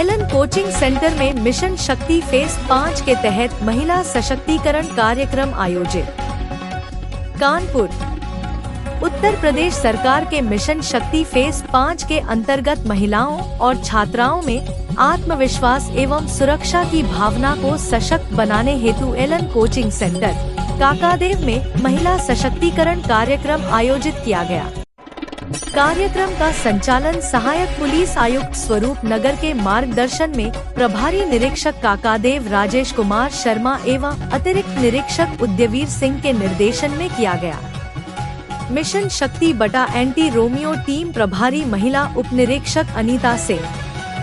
Elon coaching centre में mission शक्ति phase 5 के तहत महिला सशक्तिकरण कार्यक्रम आयोजित। कानपुर। उत्तर प्रदेश सरकार के मिशन शक्ति फेज 5 के अंतर्गत महिलाओं और छात्राओं में आत्मविश्वास एवं सुरक्षा की भावना को सशक्त बनाने हेतु एलन कोचिंग सेंटर काकादेव में महिला सशक्तिकरण कार्यक्रम आयोजित किया गया। कार्यक्रम का संचालन सहायक पुलिस आयुक्त स्वरूप नगर के मार्गदर्शन में प्रभारी निरीक्षक काकादेव राजेश कुमार शर्मा एवं अतिरिक्त निरीक्षक उद्यवीर सिंह के निर्देशन में किया गया। मिशन शक्ति बटा एंटी रोमियो टीम प्रभारी महिला उप निरीक्षक अनीता सिंह,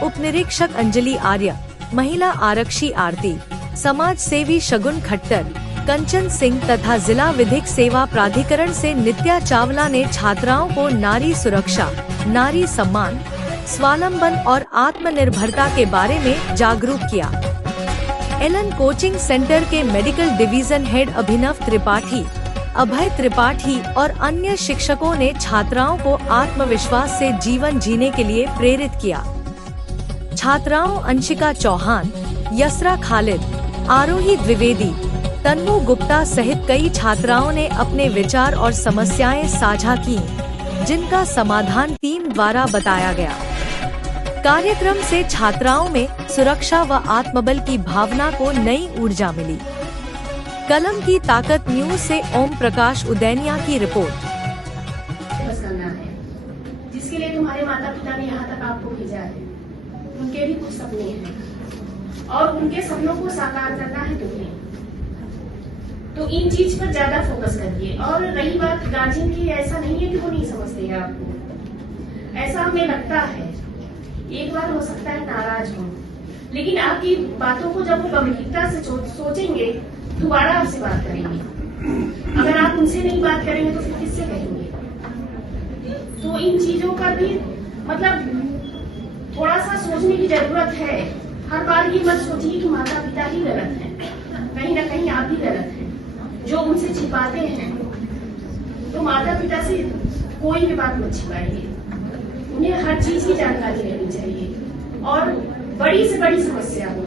उप निरीक्षक अंजलि आर्य, महिला आरक्षी आरती, समाज सेवी शगुन खट्टर, कंचन सिंह तथा जिला विधिक सेवा प्राधिकरण से नित्या चावला ने छात्राओं को नारी सुरक्षा, नारी सम्मान, स्वावलंबन और आत्मनिर्भरता के बारे में जागरूक किया। एलन कोचिंग सेंटर के मेडिकल डिवीजन हेड अभिनव त्रिपाठी, अभय त्रिपाठी और अन्य शिक्षकों ने छात्राओं को आत्मविश्वास से जीवन जीने के लिए प्रेरित किया। छात्राओं अंशिका चौहान, यसरा खालिद, आरोही द्विवेदी, तन्मू गुप्ता सहित कई छात्राओं ने अपने विचार और समस्याएं साझा की, जिनका समाधान टीम द्वारा बताया गया। कार्यक्रम से छात्राओं में सुरक्षा व आत्मबल की भावना को नई ऊर्जा मिली। कलम की ताकत न्यूज से ओम प्रकाश उदैनिया की रिपोर्ट। करना है, जिसके लिए तुम्हारे माता पिता ने यहाँ तक आपको भेजा है, उनके भी कुछ सपने हैं और उनके सपनों को साकार करना है तुम्हें, तो इन चीज पर ज्यादा फोकस करिए। और रही बात गार्जियन की, ऐसा नहीं है कि वो नहीं समझते हैं आपको, ऐसा हमें लगता है, एक बार हो सकता है नाराज हो, लेकिन आपकी बातों को जब वो गंभीरता से सोचेंगे, दोबारा आपसे बात करेंगे। अगर आप उनसे नहीं बात करेंगे तो फिर किससे कहेंगे? तो इन चीजों का भी मतलब थोड़ा सा सोचने की जरूरत है। हर बार ये मत सोचिए कि माता पिता ही गलत हैं, कहीं ना कहीं आप ही गलत हैं जो उनसे छिपाते हैं। तो माता पिता से कोई भी बात मत छिपाइए, उन्हें हर चीज की जानकारी लेनी चाहिए। और बड़ी से बड़ी समस्या हो,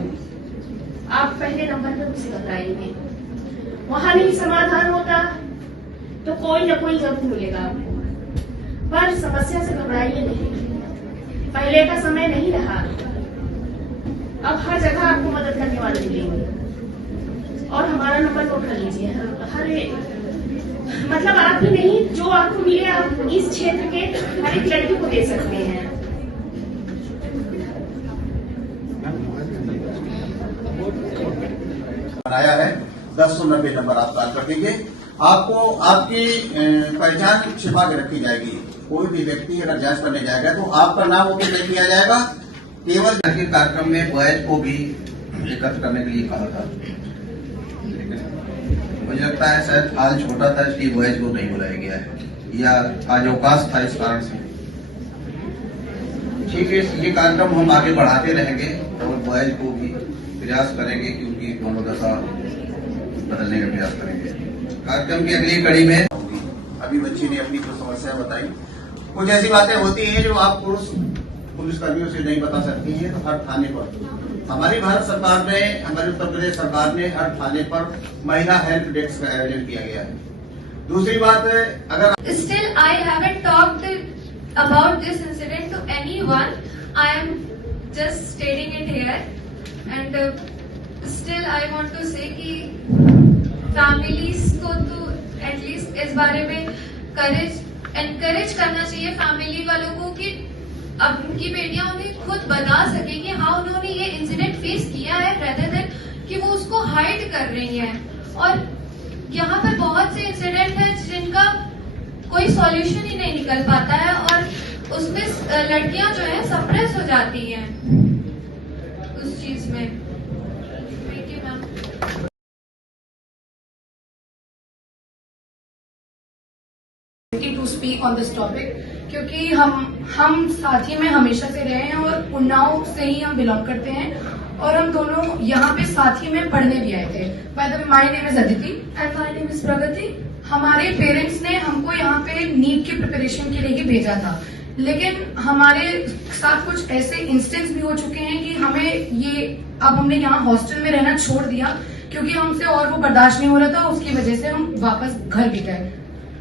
आप पहले नंबर पर उसे बताएंगे, वहां नहीं समाधान होता तो कोई न कोई जरूर मिलेगा आपको। पर समस्या से घबराइए नहीं, पहले का समय नहीं रहा, अब हर जगह आपको मदद करने वाले मिलेंगे। और हमारा नंबर नोट कर लीजिए, हर मतलब आप ही नहीं, जो आपको मिले आप इस क्षेत्र के हर एक लड़की को दे सकते हैं। बनाया है 1090 नंबर आप कॉल रखेंगे, आपको आपकी पहचान छिपा के रखी जाएगी। कोई भी व्यक्ति अगर जांच करने जाएगा तो आपका नाम ओपन नहीं किया जाएगा। केवल कार्यक्रम में बॉयज को भी एकत्र करने के लिए कहा था, मुझे लगता है शायद हाल छोटा था इसलिए बॉयज को नहीं बुलाया गया है, या आज अवकाश था इस कारण से। ठीक है, ये कार्यक्रम हम आगे बढ़ाते रहेंगे और बॉयज को भी प्रयास करेंगे कि उनकी मनोदशा बदलने का प्रयास करेंगे। कार्यक्रम की अगली कड़ी में अभी बच्ची ने अपनी जो समस्या बताई, कुछ ऐसी बातें होती हैं जो आप पुलिसकर्मियों से नहीं बता सकती हैं। तो हर थाने पर हमारी भारत सरकार ने, हमारी उत्तर प्रदेश सरकार ने हर थाने पर महिला हेल्प डेस्क का आयोजन किया गया है। दूसरी बात, अगर still I haven't talked about this incident to anyone, I am just stating it here and still I want to say कि फैमिलीज को तो एटलीस्ट इस बारे में एनकरेज करना चाहिए फैमिली वालों को कि अब उनकी बेटियां उन्हें खुद बता सके कि हाँ उन्होंने ये इंसिडेंट फेस किया है, रेदर देन कि वो उसको हाइड कर रही हैं। और यहाँ पर बहुत से इंसिडेंट हैं जिनका कोई सॉल्यूशन ही नहीं निकल पाता है और उसमें लड़कियां जो है सप्रेस हो जाती हैं उस चीज में। Thank you ma'am. To speak on this topic, क्योंकि हम साथी में हमेशा से रहे हैं और उन्नाव से ही हम बिलोंग करते हैं और हम दोनों यहाँ पे साथी में पढ़ने भी आए थे। By the way, my name is Aditi and my name is Pragati. हमारे पेरेंट्स ने हमको यहाँ पे नीट की प्रिपरेशन के लिए ही भेजा था, लेकिन हमारे साथ कुछ ऐसे इंस्टेंस भी हो चुके हैं कि अब हमने यहाँ हॉस्टल में रहना छोड़ दिया क्योंकि हमसे और वो बर्दाश्त नहीं हो रहा था, उसकी वजह से हम वापस घर भी गए।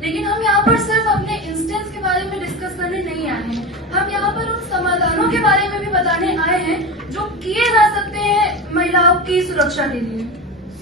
लेकिन हम यहाँ पर सिर्फ अपने इंस्टेंस के बारे में डिस्कस करने नहीं आए हैं, हम यहाँ पर उन समाधानों के बारे में भी बताने आए हैं जो किए जा सकते हैं महिलाओं की सुरक्षा के लिए।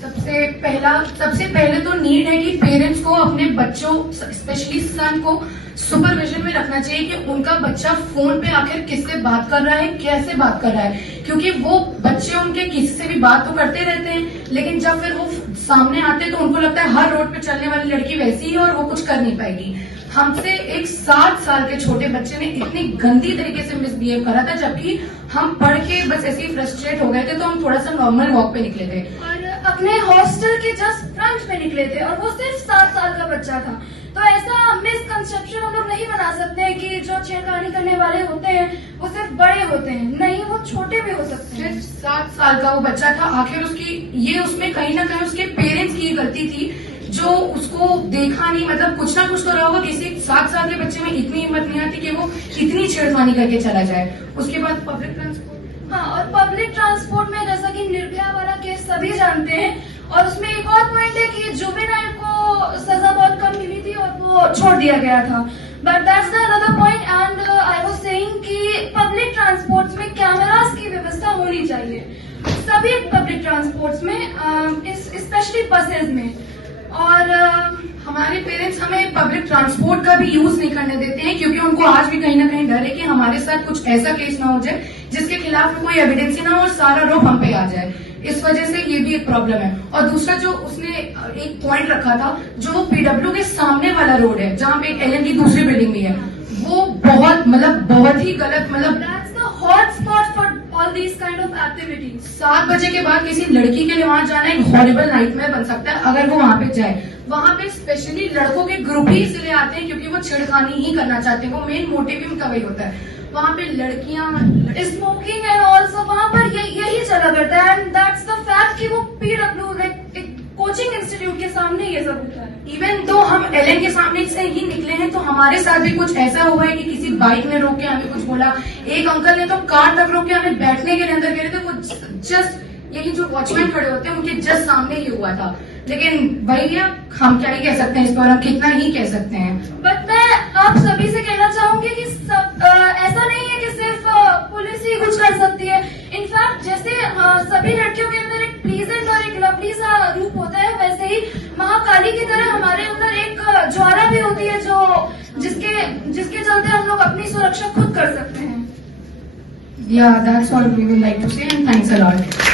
सबसे पहले तो नीड है कि पेरेंट्स को अपने बच्चों, स्पेशली सन को सुपरविजन में रखना चाहिए कि उनका बच्चा फोन पे आखिर किससे बात कर रहा है, कैसे बात कर रहा है, क्योंकि वो बच्चे उनके किसी से भी बात तो करते रहते हैं, लेकिन जब फिर वो सामने आते हैं तो उनको लगता है हर रोड पे चलने वाली लड़की वैसी है और वो कुछ कर नहीं पाएगी। हमसे एक 7 साल के छोटे बच्चे ने इतनी गंदी तरीके से मिसबिहेव करा था, जबकि हम पढ़ के बस ऐसे ही फ्रस्ट्रेट हो गए थे, तो हम थोड़ा सा नॉर्मल वॉक पे निकले थे और अपने हॉस्टल के जस्ट फ्रंट पे निकले थे और वो सिर्फ 7 साल का बच्चा था। तो ऐसा मिसकंसेप्शन हम लोग नहीं बना सकते हैं कि जो छेड़खानी करने वाले होते हैं वो सिर्फ बड़े होते हैं, नहीं, वो छोटे भी हो सकते हैं। 7 साल का वो बच्चा था, आखिर उसमें कहीं ना कहीं उसके पेरेंट्स की गलती थी जो उसको देखा नहीं, मतलब कुछ ना कुछ तो रहा होगा। किसी 7 साल के बच्चे में इतनी हिम्मत नहीं आती कि वो इतनी छेड़खानी करके चला जाए। उसके बाद पब्लिक ट्रांसपोर्ट, हाँ, और पब्लिक ट्रांसपोर्ट में जैसा कि निर्भया वाला केस सभी जानते हैं, और उसमें एक और पॉइंट है कि जुवेनाइल को सजा बहुत कम मिली थी और वो छोड़ दिया गया था। But that's the another point and I was saying कि पब्लिक ट्रांसपोर्ट्स में कैमरास की व्यवस्था होनी चाहिए, सभी पब्लिक ट्रांसपोर्ट्स में, स्पेशली बसेस में। और हमारे पेरेंट्स हमें पब्लिक ट्रांसपोर्ट का भी यूज नहीं करने देते हैं क्योंकि उनको आज भी कहीं ना कहीं डर है कि हमारे साथ कुछ ऐसा केस ना हो जाए जिसके खिलाफ में कोई एविडेंस ही ना हो और सारा रोप हम पे आ जाए। इस वजह से ये भी एक प्रॉब्लम है। और दूसरा जो उसने एक पॉइंट रखा था, जो पीडब्ल्यू के सामने वाला रोड है जहाँ पे एलएन की दूसरी बिल्डिंग भी है, वो बहुत ही गलत, that's the hot spot for all these kind of activities. 7 बजे के बाद किसी लड़की के लिए वहां जाना एक हॉरिबल नाइटमेयर बन सकता है अगर वो वहां पे जाए। वहां पे स्पेशली लड़कों के ग्रुप ही इसलिए आते हैं क्योंकि वो छेड़खानी ही करना चाहते हैं, वो मेन मोटिव ही उनका वही होता है। वहां पे लड़कियां स्मोकिंग एंड ऑल्सो वहां पर यही चला करता है, एंड दैट्स द फैक्ट कि वो पीडब्ल्यू लाइक एक कोचिंग इंस्टीट्यूट के सामने ये सब होता है। इवन तो हम एलएन के सामने से ही निकले हैं तो हमारे साथ भी कुछ ऐसा हुआ है कि किसी बाइक ने रोक के हमें कुछ बोला, एक अंकल ने तो कार तक रोक के हमें बैठने के लिए अंदर कह रहे थे, वो जस्ट यही जो वॉचमैन खड़े होते हैं उनके जस्ट सामने ही हुआ था। लेकिन भैया हम क्या ही कह सकते हैं इस पर, हम कितना ही कह सकते हैं। बट मैं आप सभी से कहना चाहूंगी कि ऐसा नहीं है कि सिर्फ पुलिस ही कुछ कर सकती है। इनफैक्ट जैसे सभी लड़कियों के अंदर एक प्लीजेंट और एक लवली सा रूप होता है, वैसे ही महाकाली की तरह हमारे अंदर एक ज्वाला भी होती है जो जिसके चलते हम लोग अपनी सुरक्षा खुद कर सकते हैं। Yeah, that's what we would like to say and thanks a lot.